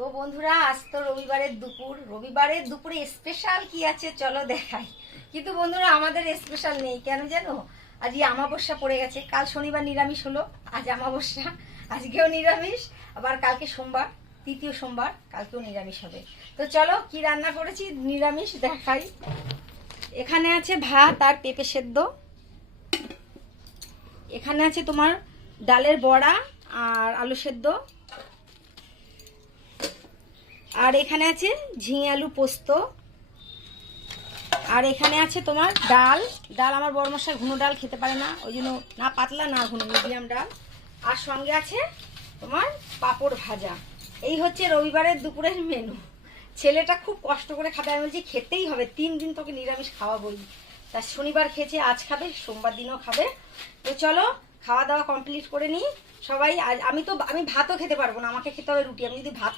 তো বন্ধুরা, আজ তো রবিবারের দুপুরে স্পেশাল কি আছে চলো দেখাই। কিন্তু বন্ধুরা, আমাদের স্পেশাল নেই, কেন জানো? আজকে অমাবস্যা পড়ে গেছে। কাল শনিবার নিরামিষ হলো, আজ অমাবস্যা, আজকেও নিরামিষ। আবার কালকে সোমবার, তৃতীয় সোমবার, কালকেও নিরামিষ হবে। তো চলো কি রান্না করেছি নিরামিষ দেখাই। এখানে আছে ভাত আর পেঁপে সেদ্ধ, এখানে আছে তোমার ডালের বড়া আর আলু সেদ্ধ, আর এখানে আছে ঝিঙে আলু পোস্ত, আর এখানে আছে তোমার ডাল। আমার বড় মশাই ঘন ডাল খেতে পারে না, ওই জন্য না পাতলা না ঘন, মিডিয়াম ডাল। আর সঙ্গে আছে তোমার পাঁপড় ভাজা। এই হচ্ছে রবিবারের দুপুরের মেনু। ছেলেটা খুব কষ্ট করে খাবে, আমি বলছি খেতেই হবে, 3 দিন তোকে নিরামিষ খাওয়াবই। তা শনিবার খেয়েছে, আজ খাবে, সোমবার দিনও খাবে। তো চলো খাওয়া দাওয়া কমপ্লিট করে নিই সবাই। আমি ভাতও খেতে পারবো না, আমাকে খেতে হবে রুটি। আমি যদি ভাত